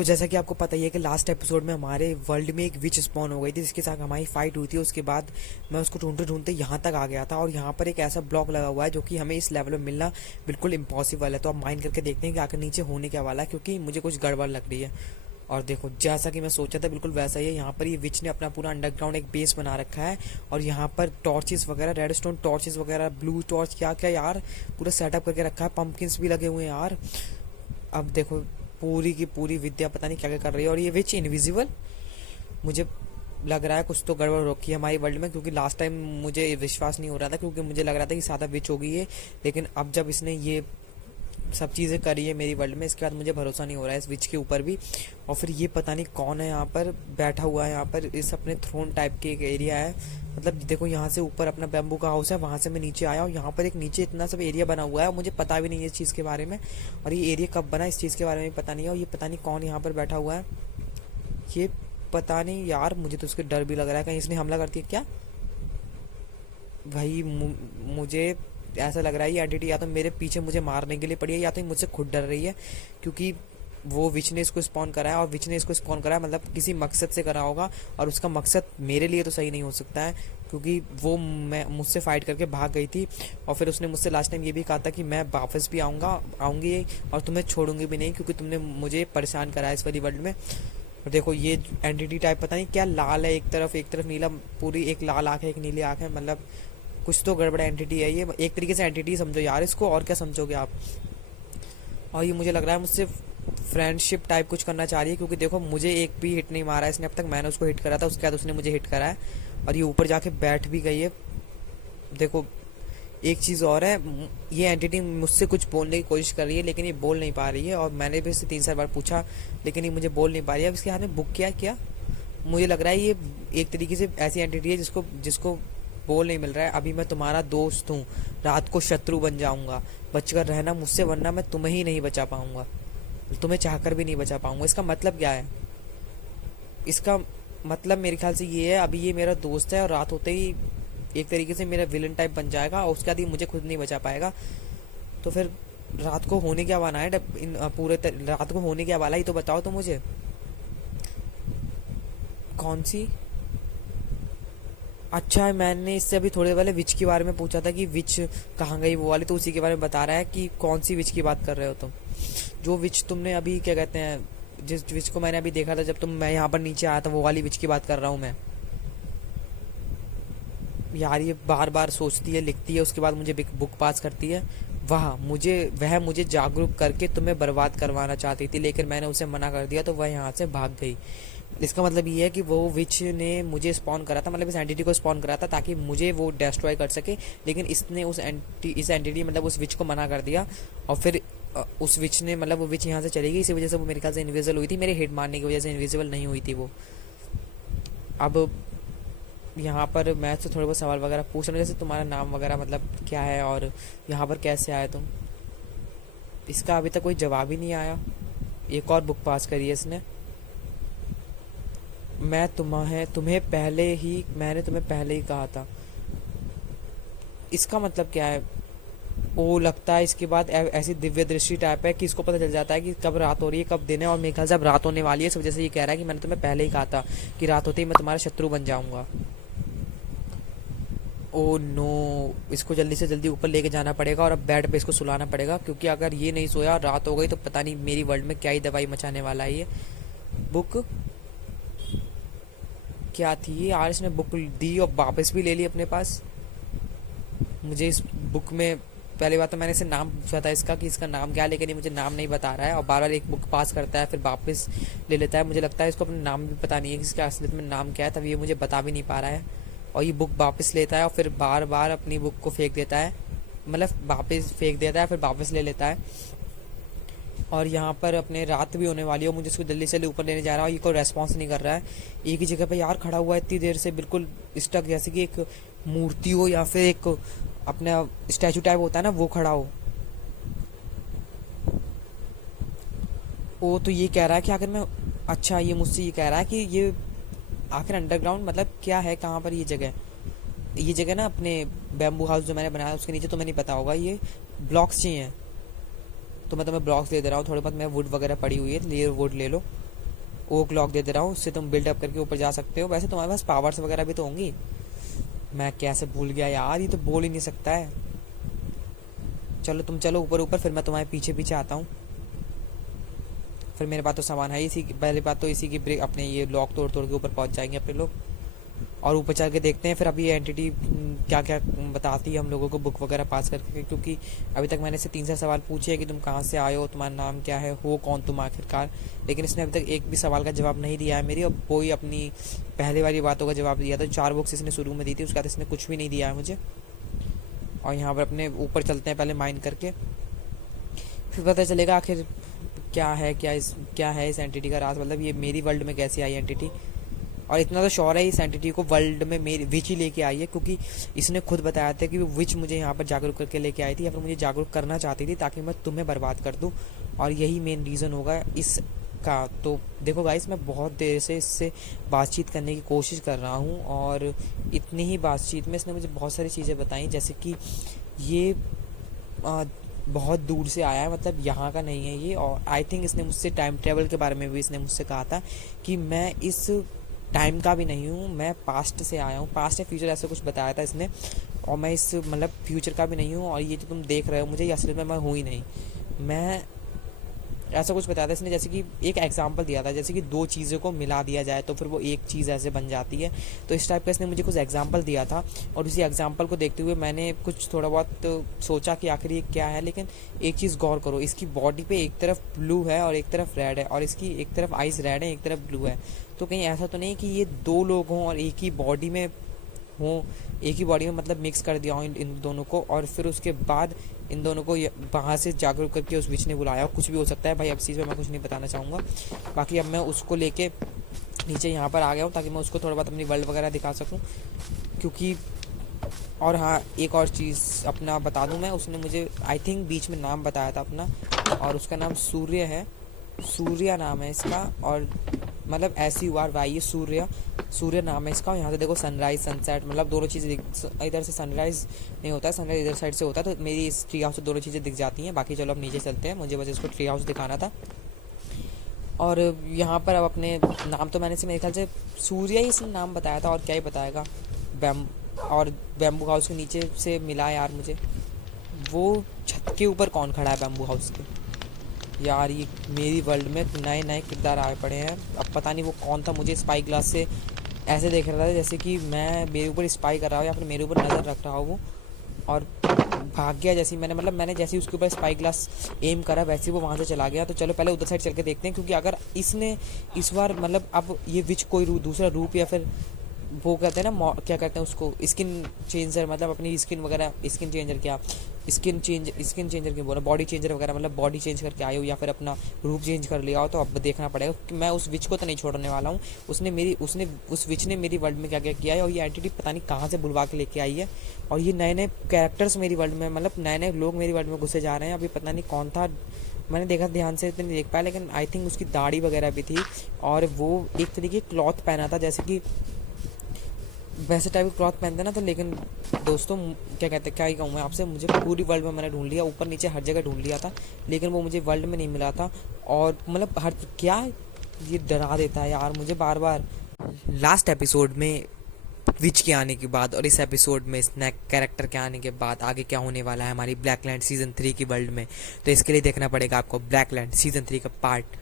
तो जैसा कि आपको पता ही है कि लास्ट एपिसोड में हमारे वर्ल्ड में एक विच स्पॉन हो गई थी जिसके साथ हमारी फाइट हुई थी। उसके बाद मैं उसको ढूंढते ढूंढते यहाँ तक आ गया था और यहाँ पर एक ऐसा ब्लॉक लगा हुआ है जो कि हमें इस लेवल में मिलना बिल्कुल इम्पॉसिबल है। तो अब माइंड करके देखते हैं कि आखिर नीचे होने क्या वाला है, क्योंकि मुझे कुछ गड़बड़ लग रही है। और देखो, जैसा कि मैं सोचा था बिल्कुल वैसा ही है। यहाँ पर ये विच ने अपना पूरा अंडरग्राउंड एक बेस बना रखा है और यहाँ पर टॉर्चेस वगैरह, रेडस्टोन टॉर्चेस वगैरह, ब्लू टॉर्च, क्या क्या यार पूरा सेटअप करके रखा है। पंपकिंस भी लगे हुए हैं यार। अब देखो, पूरी की पूरी विद्या पता नहीं क्या क्या कर रही है। और ये विच इनविजिबल, मुझे लग रहा है कुछ तो गड़बड़ रखी है हमारी वर्ल्ड में, क्योंकि लास्ट टाइम मुझे विश्वास नहीं हो रहा था, क्योंकि मुझे लग रहा था कि सादा विच होगी ये। लेकिन अब जब इसने ये सब चीज़ें करी है मेरी वर्ल्ड में, इसके बाद मुझे भरोसा नहीं हो रहा है इस विच के ऊपर भी। और फिर ये पता नहीं कौन है यहाँ पर बैठा हुआ है। यहाँ पर इस अपने थ्रोन टाइप के एक एरिया है। मतलब देखो, यहाँ से ऊपर अपना बैम्बू का हाउस है, वहाँ से मैं नीचे आया और यहाँ पर एक नीचे इतना सब एरिया बना हुआ है, मुझे पता भी नहीं है इस चीज़ के बारे में। और ये एरिया कब बना इस चीज़ के बारे में पता नहीं है। और ये पता नहीं कौन यहाँ पर बैठा हुआ है, ये पता नहीं यार। मुझे तो उसके डर भी लग रहा है, कहीं इसने हमला कर दिया क्या भाई। मुझे ऐसा लग रहा है ये एंटिटी या तो मेरे पीछे मुझे मारने के लिए पड़ी है, या तो मुझसे खुद डर रही है, क्योंकि वो विच ने इसको स्पॉन करा है। और विच ने इसको स्पॉन करा है मतलब किसी मकसद से करा होगा, और उसका मकसद मेरे लिए तो सही नहीं हो सकता है, क्योंकि वो मैं मुझसे फाइट करके भाग गई थी। और फिर उसने मुझसे लास्ट टाइम ये भी कहा था कि मैं वापस भी आऊँगी और तुम्हें छोड़ूंगी भी नहीं, क्योंकि तुमने मुझे परेशान करा है इस वाली वर्ल्ड में। और देखो, ये एंटिटी टाइप पता नहीं क्या लाल है, एक तरफ नीला, पूरी एक लाल आँख है, एक नीली आँख है। मतलब कुछ तो गड़बड़ एंटिटी है ये, एक तरीके से एंटिटी समझो यार इसको, और क्या समझोगे आप। और ये मुझे लग रहा है मुझसे फ्रेंडशिप टाइप कुछ करना चाह रही है, क्योंकि देखो मुझे एक भी हिट नहीं मारा है इसने अब तक। मैंने उसको हिट करा था, उसके बाद उसने मुझे हिट करा है और ये ऊपर जाके बैठ भी गई है। देखो, एक चीज़ और है, ये एंटिटी मुझसे कुछ बोलने की कोशिश कर रही है, लेकिन ये बोल नहीं पा रही है। और मैंने भी इससे 3-4 बार पूछा, लेकिन ये मुझे बोल नहीं पा रही है। अब इसके हाथ में बुक क्या मुझे लग रहा है ये एक तरीके से ऐसी एंटिटी है जिसको जिसको बोल नहीं मिल रहा है। अभी मैं तुम्हारा दोस्त हूँ, रात को शत्रु बन जाऊंगा, बचकर रहना मुझसे, वरना मैं तुम्हें ही नहीं बचा पाऊंगा, तुम्हें चाहकर भी नहीं बचा पाऊंगा। इसका मतलब क्या है? इसका मतलब मेरे ख्याल से ये है, अभी ये मेरा दोस्त है और रात होते ही एक तरीके से मेरा विलन टाइप बन जाएगा, और उसके बाद ये मुझे खुद नहीं बचा पाएगा। तो फिर रात को होने क्या वाला है, रात को होने क्या वाला ही तो बताओ तो मुझे। कौन सी? अच्छा, मैंने इससे अभी थोड़े पहले विच के बारे में पूछा था कि विच कहाँ गई वो वाली, तो उसी के बारे में बता रहा है कि कौन सी विच की बात कर रहे हो तुम। जो विच तुमने अभी क्या कहते हैं, जिस विच को मैंने अभी देखा था जब मैं यहाँ पर नीचे आया था, वो वाली विच की बात कर रहा हूँ मैं। यार ये बार बार सोचती है, लिखती है, उसके बाद मुझे बुक पास करती है। वह मुझे जागरूक करके तुम्हें बर्बाद करवाना चाहती थी, लेकिन मैंने उसे मना कर दिया, तो वह यहाँ से भाग गई। इसका मतलब ये है कि वो विच ने मुझे स्पॉन करा था, मतलब इस एंटिटी को स्पॉन करा था ताकि मुझे वो डिस्ट्रॉय कर सके, लेकिन इसने इस एंटिटी मतलब उस विच को मना कर दिया। और फिर उस विच ने मतलब वो विच यहाँ से चली गई, इसी वजह से वो मेरे ख्याल से इनविजिबल हुई थी, मेरे हेड मारने की वजह से इनविजिबल नहीं हुई थी वो। अब यहाँ पर मैं तो थोड़े बहुत सवाल वगैरह पूछ रहा हूँ, जैसे तुम्हारा नाम वगैरह मतलब क्या है और यहाँ पर कैसे आए तुम। इसका अभी तक कोई जवाब ही नहीं आया। एक और बुक पास करी है इसने। मैंने तुम्हें पहले ही कहा था। इसका मतलब क्या है? वो लगता है इसके बाद ऐसी दिव्य दृष्टि टाइप है कि इसको पता चल जाता है कि कब रात हो रही है, कब दिन है। और मेरे ख्याल से अब रात होने वाली है, इस वजह से ये कह रहा है कि मैंने तुम्हें पहले ही कहा था कि रात होते ही मैं तुम्हारा शत्रु बन जाऊंगा। ओ नो, इसको जल्दी से जल्दी ऊपर लेके जाना पड़ेगा और अब बेड पे इसको सुलाना पड़ेगा, क्योंकि अगर ये नहीं सोया और रात हो गई तो पता नहीं मेरी वर्ल्ड में क्या ही दवाई मचाने वाला है ये। बुक क्या थी यार, इसने बुक दी और वापस भी ले ली अपने पास। मुझे इस बुक में पहली बात तो मैंने इसे नाम पूछा था इसका कि इसका नाम क्या है, लेकिन ये मुझे नाम नहीं बता रहा है और बार बार एक बुक पास करता है फिर वापस ले लेता है। मुझे लगता है इसको अपना नाम भी पता नहीं है कि इसका असलियत में नाम क्या है, तभी ये मुझे बता भी नहीं पा रहा है। और ये बुक वापस लेता है और फिर बार बार अपनी बुक को फेंक देता है, मतलब वापस फेंक देता है फिर वापस ले लेता है। और यहाँ पर अपने रात भी होने वाली हो, मुझे इसको जल्दी से ऊपर लेने जा रहा हूँ, ये कोई रेस्पॉन्स नहीं कर रहा है। एक ही जगह पे यार खड़ा हुआ है इतनी देर से, बिल्कुल स्टक, जैसे कि एक मूर्ति हो या फिर एक अपना स्टैचू टाइप होता है ना, वो खड़ा हो। वो तो ये कह रहा है कि आखिर मैं, अच्छा ये मुझसे ये कह रहा है कि ये आखिर अंडरग्राउंड मतलब क्या है, कहाँ पर ये जगह ना अपने बैम्बू हाउस जो मैंने बनाया उसके नीचे, तुम्हें नहीं पता होगा, ये ब्लॉक्स चाहिए। तो मैं तुम्हें ब्लॉक्स दे दे रहा हूँ थोड़े बहुत, मैं वुड वगैरह पड़ी हुई है, तो ये वुड ले लो। ओक लॉक दे दे रहा हूँ, उससे तुम बिल्डअप करके ऊपर जा सकते हो। वैसे तुम्हारे पास पावर्स वगैरह भी तो होंगी। मैं कैसे भूल गया यार, ये तो बोल ही नहीं सकता है। चलो तुम चलो ऊपर ऊपर, फिर मैं तुम्हारे पीछे पीछे आता हूँ। फिर मेरे पास तो सामान है, इसी पहली बात तो इसी की ब्रेक अपने ये लॉक तोड़ तोड़ के ऊपर पहुंच जाएंगे अपने लोग। और ऊपर चल के देखते हैं फिर अभी ये एंटिटी क्या क्या बताती है हम लोगों को बुक वगैरह पास करके, क्योंकि अभी तक मैंने इससे 3 4 सवाल पूछे हैं कि तुम कहाँ से आए हो, तुम्हारा नाम क्या है, हो कौन तुम आखिरकार, लेकिन इसने अभी तक एक भी सवाल का जवाब नहीं दिया है मेरी। और वही अपनी पहले वाली बातों का जवाब दिया था, 4 बुक्स इसने शुरू में दी थी, उसके बाद इसने कुछ भी नहीं दिया है मुझे। और यहाँ पर अपने ऊपर चलते हैं पहले माइन करके, फिर पता चलेगा आखिर क्या है इस एंटिटी का राज, मतलब ये मेरी वर्ल्ड में कैसे आई एंटिटी। और इतना तो श्योर है इस एंटिटी को वर्ल्ड में मेरी विच ही लेके आई है, क्योंकि इसने खुद बताया था कि वो विच मुझे यहाँ पर जागरूक करके लेके आई थी, या फिर मुझे जागरूक करना चाहती थी ताकि मैं तुम्हें बर्बाद कर दूँ, और यही मेन रीज़न होगा इसका। तो देखो गाइस, मैं बहुत देर से इससे बातचीत करने की कोशिश कर रहा हूँ, और इतनी ही बातचीत में इसने मुझे बहुत सारी चीज़ें बताई, जैसे कि ये बहुत दूर से आया है, मतलब यहाँ का नहीं है ये। और आई थिंक इसने मुझसे टाइम ट्रेवल के बारे में भी इसने मुझसे कहा था कि मैं इस टाइम का भी नहीं हूँ, मैं पास्ट से आया हूँ, पास्ट या फ्यूचर ऐसा कुछ बताया था इसने। और मैं इस मतलब फ्यूचर का भी नहीं हूँ, और ये जो तुम देख रहे हो मुझे, ये असल में मैं हूँ ही नहीं, मैं ऐसा कुछ बताया था इसने। जैसे कि एक एग्जांपल दिया था, जैसे कि 2 चीज़ों को मिला दिया जाए तो फिर वो एक चीज़ ऐसे बन जाती है। तो इस टाइप का इसने मुझे कुछ एग्जांपल दिया था, और उसी एग्जांपल को देखते हुए मैंने कुछ थोड़ा बहुत सोचा कि आखिर ये क्या है। लेकिन एक चीज़ गौर करो, इसकी बॉडी पे एक तरफ ब्लू है और एक तरफ रेड है, और इसकी एक तरफ आइज़ रेड है, एक तरफ ब्लू है। तो कहीं ऐसा तो नहीं कि ये 2 लोग हों और एक ही बॉडी में हों, एक ही बॉडी में मतलब मिक्स कर दिया हो इन दोनों को, और फिर उसके बाद इन दोनों को वहाँ से जागरूक करके उस विच ने बुलाया। कुछ भी हो सकता है भाई, अब इस चीज़ में मैं कुछ नहीं बताना चाहूँगा। बाकी अब मैं उसको लेके नीचे यहाँ पर आ गया हूँ ताकि मैं उसको थोड़ा बहुत अपनी वर्ल्ड वगैरह दिखा सकूँ, क्योंकि और हाँ, एक और चीज़ अपना बता दूँ मैं, उसने मुझे आई थिंक बीच में नाम बताया था अपना, और उसका नाम सूर्य है, सूर्या नाम है इसका, और मतलब SURY, सूर्य नाम है इसका। और यहाँ से देखो सनराइज सनसेट, मतलब दोनों चीज़ें इधर से सनराइज नहीं होता है, सनराइज इधर साइड से होता है, तो मेरी इस ट्री हाउस से दोनों चीज़ें दिख जाती हैं। बाकी चलो अब नीचे चलते हैं, मुझे बस इसको ट्री हाउस दिखाना था। और यहाँ पर अब अपने नाम तो मैंने से मेरे ख्याल से सूर्य ही इसने नाम बताया था, और क्या ही बताएगा। और बैम्बू हाउस के नीचे से मिला यार मुझे, वो छत के ऊपर कौन खड़ा है बैम्बू हाउस के यार। ये मेरी वर्ल्ड में नए नए किरदार आए पड़े हैं। अब पता नहीं वो कौन था, मुझे स्पाई ग्लास से ऐसे देख रहा था जैसे कि मैं मेरे ऊपर स्पाई कर रहा हूँ या फिर मेरे ऊपर नज़र रख रहा हो वो, और भाग गया। जैसे मैंने जैसे ही उसके ऊपर स्पाई ग्लास एम करा वैसे ही वो वहाँ से चला गया। तो चलो पहले उधर साइड चल के देखते हैं, क्योंकि अगर इसने इस बार मतलब अब ये विच कोई दूसरा रूप, या फिर वो कहते हैं ना क्या कहते हैं उसको, स्किन चेंजर, मतलब अपनी स्किन वगैरह, स्किन चेंजर क्या, स्किन चेंजर क्यों बोला, बॉडी चेंजर वगैरह, मतलब बॉडी चेंज करके आए हो या फिर अपना रूप चेंज कर लिया हो, तो अब देखना पड़ेगा कि मैं उस विच को तो नहीं छोड़ने वाला हूँ। उसने उस विच ने मेरी वर्ल्ड में क्या क्या किया है, और ये एंटिटी पता नहीं कहाँ से बुलवा के लेके आई है। और ये नए नए कैरेक्टर्स मेरी वर्ल्ड में, मतलब नए नए लोग मेरी वर्ल्ड में घुसे जा रहे हैं। अभी पता नहीं कौन था, मैंने देखा ध्यान से इतने नहीं देख पाया, लेकिन आई थिंक उसकी दाढ़ी वगैरह भी थी, और वो एक तरीके क्लॉथ पहना था, जैसे कि वैसे टाइप के क्लॉथ पहनते ना। तो लेकिन दोस्तों क्या ही कहूँ मैं आपसे, मुझे पूरी वर्ल्ड में मैंने ढूंढ लिया, ऊपर नीचे हर जगह ढूंढ लिया था, लेकिन वो मुझे वर्ल्ड में नहीं मिला था। और मतलब क्या ये डरा देता है यार मुझे बार बार। लास्ट एपिसोड में विच के आने के बाद और इस एपिसोड में स्नैक कैरेक्टर के आने के बाद आगे क्या होने वाला है हमारी ब्लैकलैंड सीजन 3 की वर्ल्ड में, तो इसके लिए देखना पड़ेगा आपको ब्लैकलैंड सीजन 3 का पार्ट